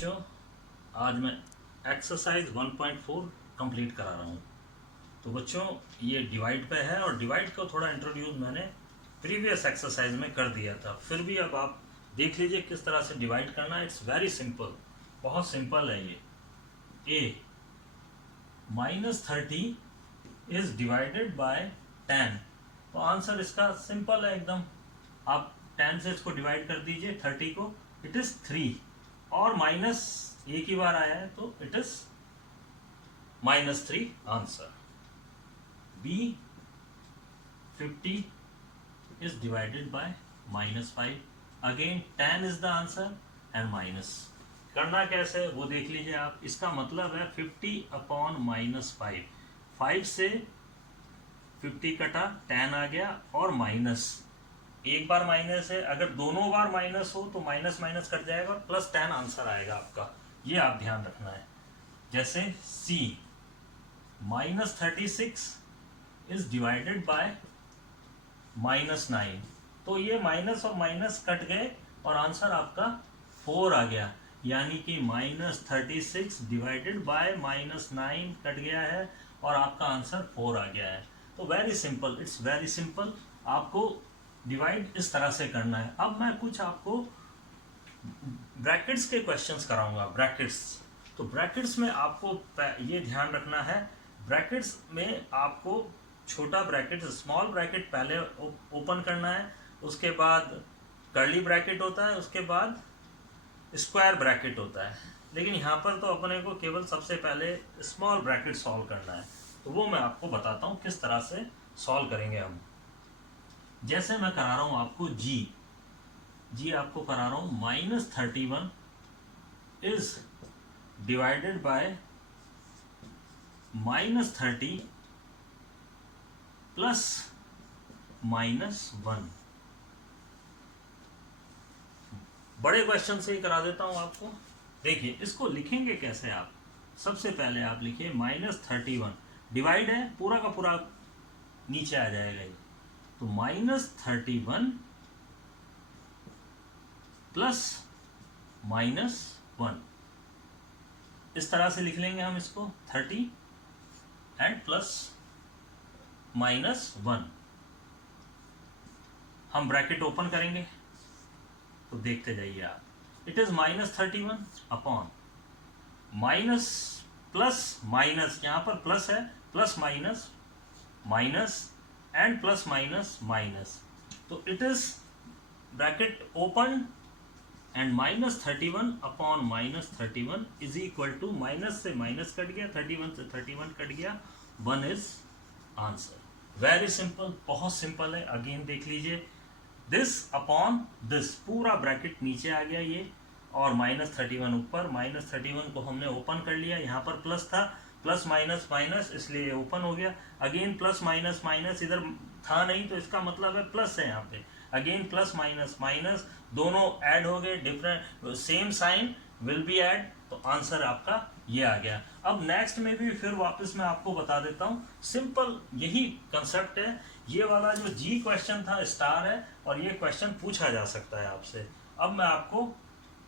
बच्चों, आज मैं एक्सरसाइज 1.4 कंप्लीट करा रहा हूँ। तो बच्चों, ये डिवाइड पे है और डिवाइड को थोड़ा इंट्रोड्यूस मैंने प्रीवियस एक्सरसाइज में कर दिया था। फिर भी अब आप देख लीजिए किस तरह से डिवाइड करना है। इट्स वेरी सिंपल, बहुत सिंपल है ये। ए -30 इज डिवाइडेड बाय 10। तो आंसर इसका सिंपल है एकदम। आप 10 से इसको डिवाइड कर दीजिए 30 को, इट इज 3 और माइनस एक ही बार आया है तो it is -3 answer. B 50 is divided by -5, again 10 is the answer and minus। करना कैसे वो देख लीजिए आप। इसका मतलब है 50/-5, 5 से 50 कटा, 10 आ गया और माइनस एक बार माइनस है। अगर दोनों बार माइनस हो तो माइनस माइनस कट जाएगा और +10 आंसर आएगा आपका। ये आप ध्यान रखना है। जैसे सी -36 इज डिवाइडेड बाय -9, तो ये माइनस और माइनस कट गए और आंसर आपका 4 आ गया। यानी कि -36 डिवाइडेड बाय -9 कट गया है और आपका आंसर 4 आ गया है। तो very simple, it's very simple. आपको डिवाइड इस तरह से करना है। अब मैं कुछ आपको ब्रैकेट्स के क्वेश्चंस कराऊंगा। ब्रैकेट्स, तो ब्रैकेट्स में आपको ये ध्यान रखना है, ब्रैकेट्स में आपको छोटा ब्रैकेट, स्मॉल ब्रैकेट पहले ओपन करना है, उसके बाद कर्ली ब्रैकेट होता है, उसके बाद स्क्वायर ब्रैकेट होता है। लेकिन यहाँ पर तो अपने को केवल सबसे पहले स्मॉल ब्रैकेट सॉल्व करना है। तो वो मैं आपको बताता हूँ किस तरह से सॉल्व करेंगे हम। जैसे मैं करा रहा हूँ आपको जी आपको करा रहा हूँ -31 इज डिवाइडेड बाय -30 प्लस -1। बड़े क्वेश्चन से ही करा देता हूं आपको। देखिए इसको लिखेंगे कैसे आप। सबसे पहले आप लिखिए -31, डिवाइड है पूरा का पूरा नीचे आ जाएगा ये। तो -31 प्लस -1, इस तरह से लिख लेंगे हम इसको। 30 एंड प्लस -1। हम ब्रैकेट ओपन करेंगे तो देखते जाइए आप। It is -31 upon minus plus minus, यहाँ पर प्लस है, plus minus minus and plus minus minus. तो it is bracket open and -31 upon -31 is equal to, minus से माइनस कट गया, 31 से 31 कट गया, 1 इज आंसर। वेरी सिंपल, बहुत सिंपल है। अगेन देख लीजिए, दिस अपॉन दिस, पूरा ब्रैकेट नीचे आ गया ये, और -31 ऊपर। -31 को हमने ओपन कर लिया, यहाँ पर प्लस था, प्लस माइनस माइनस, इसलिए ओपन हो गया। अगेन प्लस माइनस माइनस, इधर था नहीं तो इसका मतलब है प्लस है यहाँ पे। अगेन प्लस माइनस माइनस, दोनों ऐड हो गए, different same sign will be add, तो आंसर आपका ये आ गया। अब नेक्स्ट में भी फिर वापस मैं आपको बता देता हूँ, सिंपल यही कंसेप्ट है। ये वाला जो जी क्वेश्चन था स्टार है, और ये क्वेश्चन पूछा जा सकता है आपसे। अब मैं आपको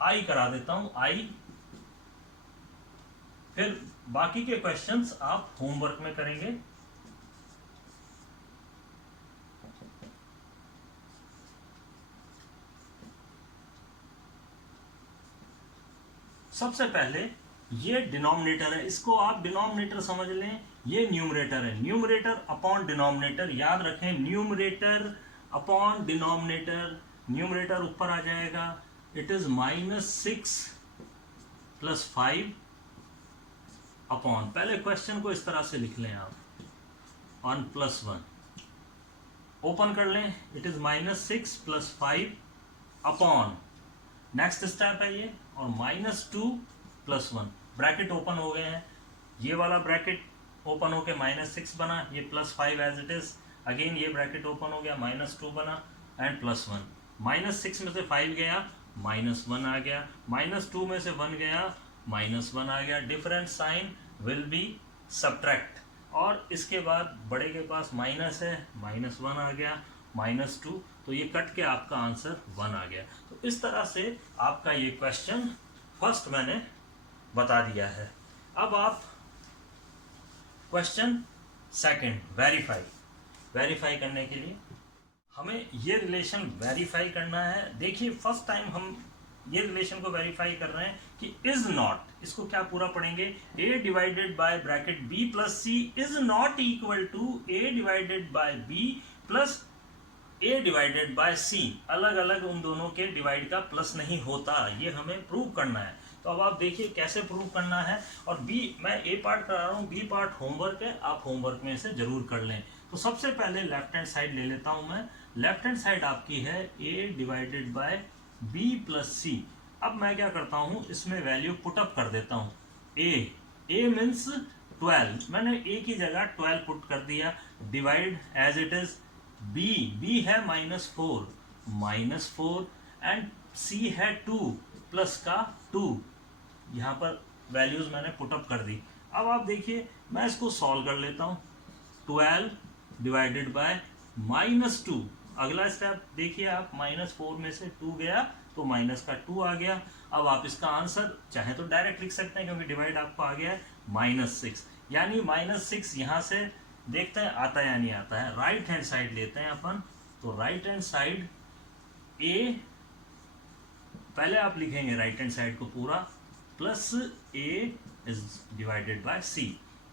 आई करा देता हूँ, आई, फिर बाकी के क्वेश्चंस आप होमवर्क में करेंगे। सबसे पहले ये डिनोमिनेटर है, इसको आप डिनोमिनेटर समझ लें, ये न्यूमरेटर है। न्यूमरेटर अपॉन डिनोमिनेटर, याद रखें, न्यूमरेटर अपॉन डिनोमिनेटर। न्यूमरेटर ऊपर आ जाएगा, इट इज -6 प्लस 5 अपॉन, पहले क्वेश्चन को इस तरह से लिख लें आप, ऑन +1 ओपन कर लें, it is -6 plus 5 upon, next step है ये, और -2 प्लस 1, ब्रैकेट ओपन हो गए हैं। ये वाला ब्रैकेट ओपन होके -6 बना, ये +5 एज इट इज। अगेन ये ब्रैकेट ओपन हो गया, -2 बना एंड +1। -6 में से 5 गया, -1 आ गया, -2 में से 1 गया, -1 आ गया। Different sign will be subtract, और इसके बाद बड़े के पास माइनस है, -1 आ गया, -2, तो ये कट के आपका आंसर 1 आ गया। तो इस तरह से आपका ये क्वेश्चन फर्स्ट मैंने बता दिया है। अब आप क्वेश्चन सेकंड, वेरीफाई करने के लिए हमें ये रिलेशन वेरीफाई करना है। देखिए फर्स्ट टाइम हम ये रिलेशन को वेरीफाई कर रहे हैं कि इज नॉट, इसको क्या पूरा पढ़ेंगे, a divided by bracket b plus c is not equal to a divided by b plus a divided by c। अलग अलग उन दोनों के डिवाइड का प्लस नहीं होता, ये हमें प्रूव करना है। तो अब आप देखिए कैसे प्रूव करना है। और b मैं a पार्ट करा रहा हूँ, b पार्ट होमवर्क है, आप होमवर्क में से जरूर कर लें। तो सबसे पहले लेफ्ट हैंड साइड ले लेता हूँ मैं। लेफ्ट हैंड साइड आपकी है a डिवाइडेड बाय b प्लस सी। अब मैं क्या करता हूँ, इसमें वैल्यू पुटअप कर देता हूँ। a मीन्स 12, मैंने a की जगह 12 पुट कर दिया, divide as it is. b है -4 एंड c है 2 प्लस का 2, यहाँ पर वैल्यूज मैंने पुटअप कर दी। अब आप देखिए मैं इसको सॉल्व कर लेता हूँ। 12 डिवाइडेड बाय -2, अगला स्टेप देखिए आप, -4 में से 2 गया तो माइनस का 2 आ गया। अब आप इसका आंसर चाहे तो डायरेक्ट लिख सकते हैं क्योंकि डिवाइड आपको आ गया है -6, यानी -6 यहाँ से देखते हैं आता है या नहीं आता है। राइट हैंड साइड लेते हैं अपन, तो राइट हैंड साइड a, पहले आप लिखेंगे राइट हैंड साइड को पूरा, plus a is divided by c।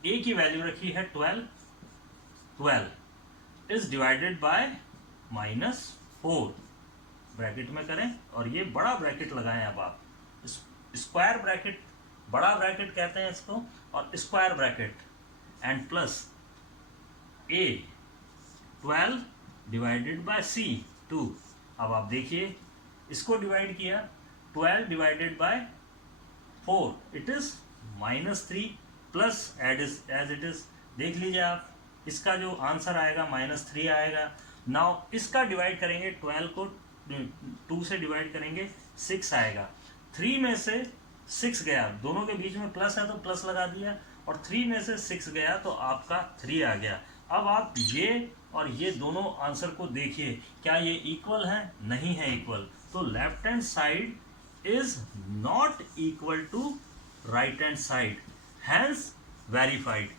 a की वैल्यू रखी है 12 इज डिवाइडेड बाय -4, ब्रैकेट में करें और ये बड़ा ब्रैकेट लगाएं। अब आप स्क्वायर ब्रैकेट, बड़ा ब्रैकेट कहते हैं इसको, और square bracket and plus a 12 divided by c 2। अब आप देखिए इसको डिवाइड किया, 12 divided by 4 it is -3 plus as it is. देख लीजिए आप, इसका जो आंसर आएगा -3 आएगा। नाउ इसका डिवाइड करेंगे, 12 को 2 से डिवाइड करेंगे, 6 आएगा। 3 में से 6 गया, दोनों के बीच में प्लस है तो प्लस लगा दिया, और 3 में से 6 गया तो आपका 3 आ गया। अब आप ये और ये दोनों आंसर को देखिए, क्या ये इक्वल है? नहीं है इक्वल, तो left hand side is not equal to right hand side, hence verified.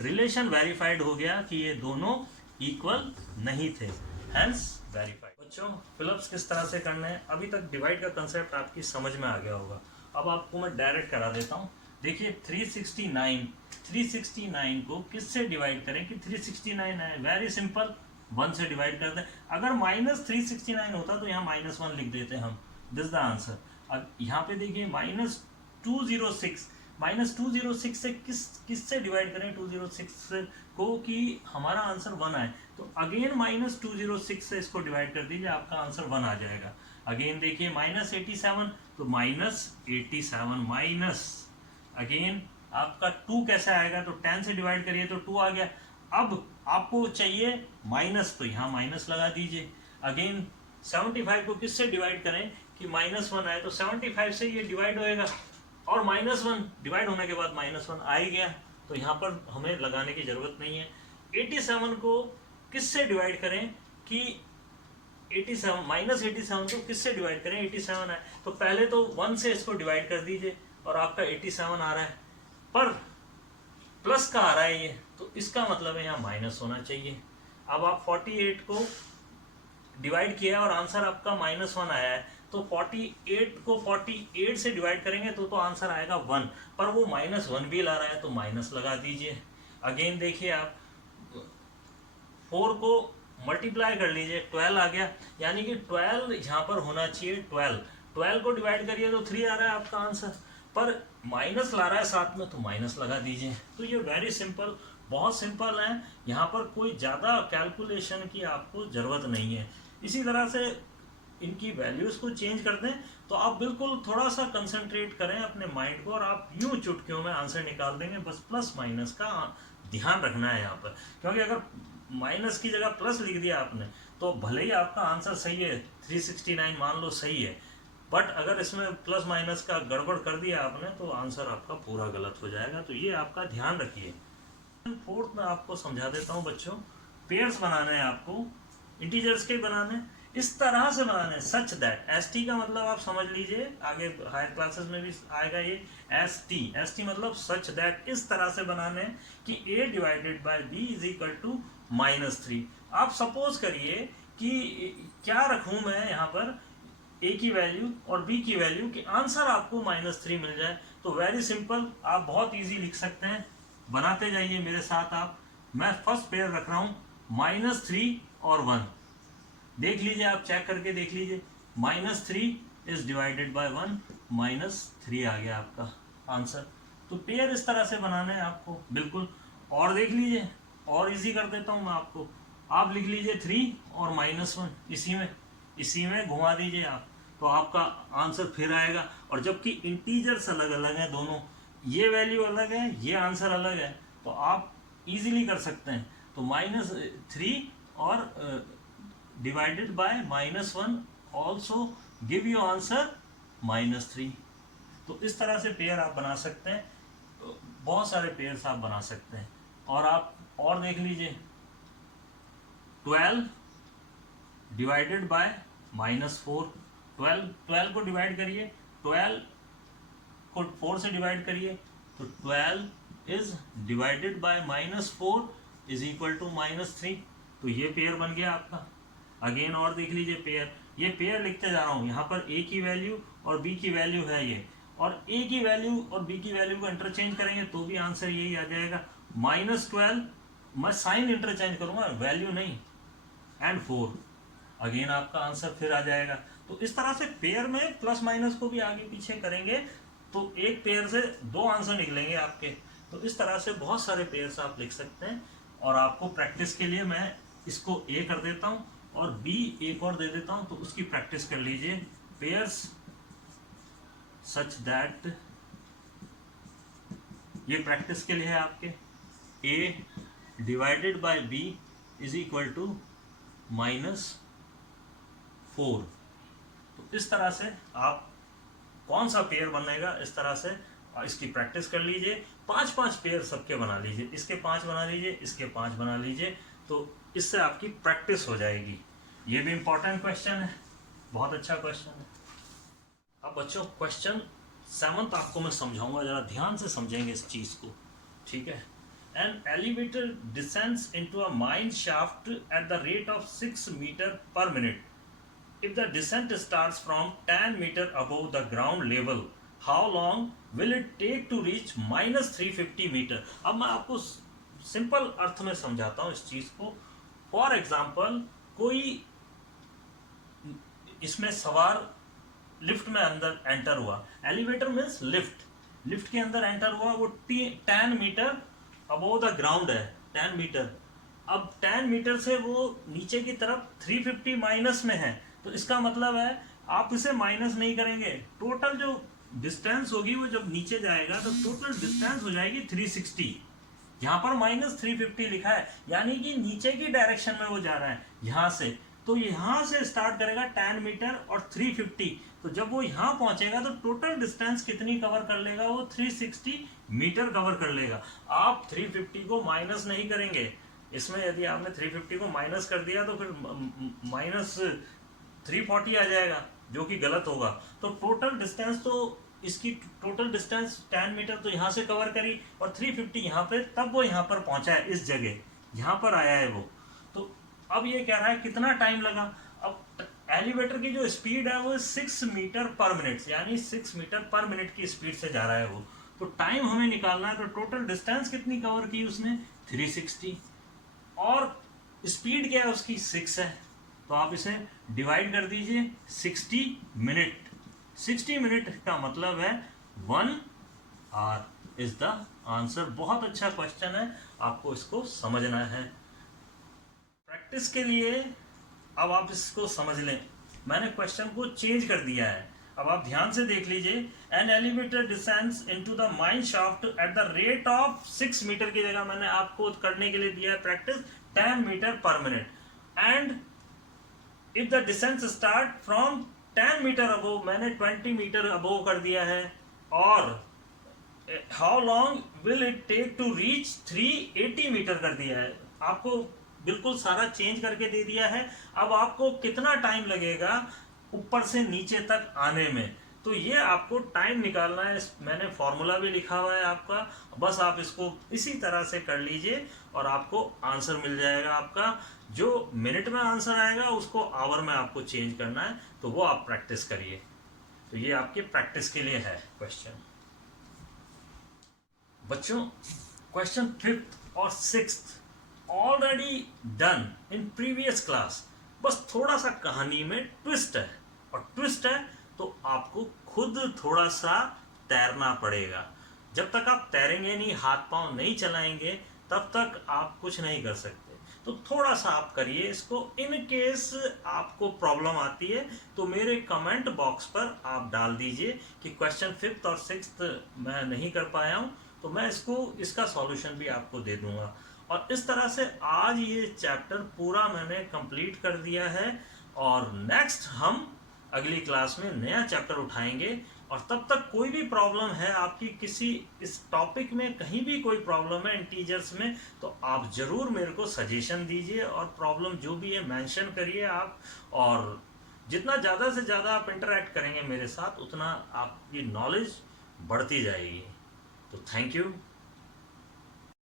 Relation verified हो गया कि ये दोनों इक्वल नहीं थे, हैंस वेरीफाइड। बच्चों फिलअप्स किस तरह से करने हैं, अभी तक डिवाइड का कंसेप्ट आपकी समझ में आ गया होगा। अब आपको मैं डायरेक्ट करा देता हूँ। देखिए 369 को किससे डिवाइड करें कि 369 है, वेरी सिंपल, 1 से डिवाइड कर दें। अगर -369 होता तो यहाँ -1 लिख देते हम, दिस द आंसर। अब यहाँ पे देखिए -206 से किससे डिवाइड करें 206 को कि हमारा आंसर 1 आए, तो अगेन -206 से इसको डिवाइड कर दीजिए, आपका आंसर 1 आ जाएगा। अगेन देखिए -87, तो -87 माइनस अगेन आपका 2 कैसे आएगा, तो 10 से डिवाइड करिए तो 2 आ गया। अब आपको चाहिए माइनस, तो यहाँ माइनस लगा दीजिए। अगेन 75 को किससे डिवाइड करें कि -1 आए, तो 75 से ये डिवाइड होएगा, और -1 डिवाइड होने के बाद -1 आ ही गया, तो यहाँ पर हमें लगाने की जरूरत नहीं है। 87 को किससे डिवाइड करें कि 87 को किससे डिवाइड करें, 87 है, तो पहले तो 1 से इसको डिवाइड कर दीजिए और आपका 87 आ रहा है, पर प्लस का आ रहा है ये, तो इसका मतलब है यहाँ माइनस होना चाहिए। अब आप 48 को डिवाइड किया और आंसर आपका -1 आया है, तो 48 को 48 से डिवाइड करेंगे तो आंसर आएगा 1, पर वो -1 भी ला रहा है, तो माइनस लगा दीजिए। अगेन देखिए आप 4 को मल्टीप्लाई कर लीजिए, 12 आ गया, यानी कि 12 यहाँ पर होना चाहिए। 12 को डिवाइड करिए तो 3 आ रहा है आपका आंसर, पर माइनस ला रहा है साथ में, तो माइनस लगा दीजिए। तो ये वेरी सिंपल, बहुत सिंपल है, यहाँ पर कोई ज़्यादा कैलकुलेशन की आपको ज़रूरत नहीं है। इसी तरह से इनकी वैल्यूज़ को चेंज कर दें तो आप बिल्कुल थोड़ा सा कंसंट्रेट करें अपने माइंड को, और आप यूं चुटकियों में आंसर निकाल देंगे। बस प्लस माइनस का ध्यान रखना है यहाँ पर, क्योंकि अगर माइनस की जगह प्लस लिख दिया आपने तो भले ही आपका आंसर सही है, 369 मान लो सही है, बट अगर इसमें प्लस माइनस का गड़बड़ कर दिया आपने तो आंसर आपका पूरा गलत हो जाएगा, तो ये आपका ध्यान रखिए। फोर्थ में आपको समझा देता हूँ बच्चों, पेयर्स बनाने हैं आपको, इंटीजर्स के बनाने। इस तरह से बनाना है, सच दैट। एस टी का मतलब आप समझ लीजिए, आगे हायर क्लासेस में भी आएगा ये। एस टी मतलब सच दैट, इस तरह से बनाने हैं कि a divided by b is equal to -3। आप सपोज करिए कि क्या रखूं मैं यहाँ पर, a की वैल्यू और b की वैल्यू, कि आंसर आपको -3 मिल जाए। तो वेरी सिंपल, आप बहुत इजी लिख सकते हैं, बनाते जाइए मेरे साथ आप। मैं फर्स्ट पेयर रख रहा हूं -3 और 1। देख लीजिए, आप चेक करके देख लीजिए, -3 इज डिवाइडेड बाय 1, -3 आ गया आपका आंसर। तो पेयर इस तरह से बनाना है आपको, बिल्कुल। और देख लीजिए, और इजी कर देता हूं मैं आपको। आप लिख लीजिए 3 और -1, इसी में घुमा दीजिए आप, तो आपका आंसर फिर आएगा। और जबकि इंटीजर्स अलग अलग हैं दोनों, ये वैल्यू अलग है, ये आंसर अलग है, तो आप इजीली कर सकते हैं। तो -3 और divided by -1 also give you answer -3। तो इस तरह से पेयर आप बना सकते हैं, बहुत सारे पेयर्स आप बना सकते हैं। और आप और देख लीजिए, 12 डिवाइडेड बाय -4, 12 को डिवाइड करिए, 12 को 4 से डिवाइड करिए, तो 12 is divided by -4 is equal to -3। तो ये पेयर बन गया आपका। अगेन और देख लीजिए पेयर, ये पेयर लिखते जा रहा हूँ, यहाँ पर a की वैल्यू और b की वैल्यू है ये, और a की वैल्यू और b की वैल्यू को इंटरचेंज करेंगे तो भी आंसर यही आ जाएगा। -12, मैं साइन इंटरचेंज करूंगा, वैल्यू नहीं, एंड 4, अगेन आपका आंसर फिर आ जाएगा। तो इस तरह से पेयर में प्लस माइनस को भी आगे पीछे करेंगे तो एक पेयर से 2 आंसर निकलेंगे आपके। तो इस तरह से बहुत सारे पेयर्स आप लिख सकते हैं। और आपको प्रैक्टिस के लिए मैं इसको a कर देता हूँ और b एक और दे देता हूँ, तो उसकी प्रैक्टिस कर लीजिए। पेयर्स सच दैट, ये प्रैक्टिस के लिए है आपके, a divided by b is equal to -4। तो इस तरह से आप कौन सा पेयर बनेगा, इस तरह से इसकी प्रैक्टिस कर लीजिए। 5-5 पेयर सबके बना लीजिए, इसके 5 बना लीजिए, इसके 5 बना लीजिए, तो इससे आपकी प्रैक्टिस हो जाएगी। ये भी इंपॉर्टेंट क्वेश्चन है, बहुत अच्छा क्वेश्चन है। अब बच्चों क्वेश्चन 7 आपको मैं समझाऊंगा, जरा ध्यान से समझेंगे इस चीज को, ठीक है। An elevator descends into a mine shaft at the rate of 6 metre per minute. If the descent starts from 10 meter above the ground level, how long will it take to reach -350 meter? अब मैं आपको simple अर्थ में समझाता हूँ इस चीज को। For example, कोई इसमें सवार लिफ्ट में अंदर एंटर हुआ, एलिवेटर मीन्स लिफ्ट के अंदर एंटर हुआ, वो 10 मीटर अबोव द ग्राउंड है, 10 मीटर। अब 10 मीटर से वो नीचे की तरफ 350 माइनस में है, तो इसका मतलब है आप इसे माइनस नहीं करेंगे, टोटल जो डिस्टेंस होगी वो जब नीचे जाएगा तो टोटल डिस्टेंस हो जाएगी 360। यहाँ पर -350 लिखा है, यानी कि नीचे की डायरेक्शन में वो जा रहा है यहाँ से, तो यहाँ से स्टार्ट करेगा 10 मीटर और 350, तो जब वो यहाँ पहुंचेगा तो टोटल डिस्टेंस कितनी कवर कर लेगा, वो 360 मीटर कवर कर लेगा। आप 350 को माइनस नहीं करेंगे इसमें, यदि आपने 350 को माइनस कर दिया तो फिर -340 आ जाएगा, जो कि गलत होगा। तो टोटल डिस्टेंस, तो इसकी टोटल डिस्टेंस 10 मीटर तो यहाँ से कवर करी, और 350 यहाँ पे, तब वो यहाँ पर पहुंचा है, इस जगह यहाँ पर आया है वो। तो अब ये कह रहा है कितना टाइम लगा। अब एलिवेटर की जो स्पीड है वो 6 मीटर पर मिनट, यानी 6 मीटर पर मिनट की स्पीड से जा रहा है वो। तो टाइम हमें निकालना है, तो टोटल डिस्टेंस कितनी कवर की उसने, 360, और स्पीड क्या है उसकी, 6 है, तो आप इसे डिवाइड कर दीजिए 60 मिनट। 60 मिनट का मतलब है 1 आवर इज द आंसर। बहुत अच्छा क्वेश्चन है, आपको इसको समझना है। प्रैक्टिस के लिए अब आप इसको समझ लें, मैंने क्वेश्चन को चेंज कर दिया है, अब आप ध्यान से देख लीजिए। An elevator descends into the mine shaft at the rate of 6 metre की जगह मैंने आपको करने के लिए दिया है practice 10 metre per minute, and if the descent start from 10 metre above, मैंने 20 मीटर अबोव कर दिया है, और how long will it take to reach 380 metre कर दिया है। आपको बिल्कुल सारा चेंज करके दे दिया है। अब आपको कितना टाइम लगेगा ऊपर से नीचे तक आने में, तो ये आपको टाइम निकालना है। मैंने फॉर्मूला भी लिखा हुआ है आपका, बस आप इसको इसी तरह से कर लीजिए और आपको आंसर मिल जाएगा। आपका जो मिनट में आंसर आएगा उसको आवर में आपको चेंज करना है, तो वो आप प्रैक्टिस करिए। तो ये आपके प्रैक्टिस के लिए है क्वेश्चन। बच्चों, क्वेश्चन 5th और 6th already done in previous class, बस थोड़ा सा कहानी में ट्विस्ट है, और ट्विस्ट है तो आपको खुद थोड़ा सा तैरना पड़ेगा। जब तक आप तैरेंगे नहीं, हाथ पांव नहीं चलाएंगे, तब तक आप कुछ नहीं कर सकते। तो थोड़ा सा आप करिए इसको। इन केस आपको प्रॉब्लम आती है तो मेरे कमेंट बॉक्स पर आप डाल दीजिए कि क्वेश्चन 5th और 6th मैं नहीं कर पाया हूँ, तो मैं इसका सॉल्यूशन भी आपको दे दूंगा। और इस तरह से आज ये चैप्टर पूरा मैंने कंप्लीट कर दिया है, और नेक्स्ट हम अगली क्लास में नया चैप्टर उठाएंगे। और तब तक कोई भी प्रॉब्लम है आपकी किसी इस टॉपिक में, कहीं भी कोई प्रॉब्लम है इंटीजर्स में, तो आप ज़रूर मेरे को सजेशन दीजिए, और प्रॉब्लम जो भी है मेंशन करिए आप। और जितना ज़्यादा से ज़्यादा आप इंटरेक्ट करेंगे मेरे साथ, उतना आपकी नॉलेज बढ़ती जाएगी। तो थैंक यू।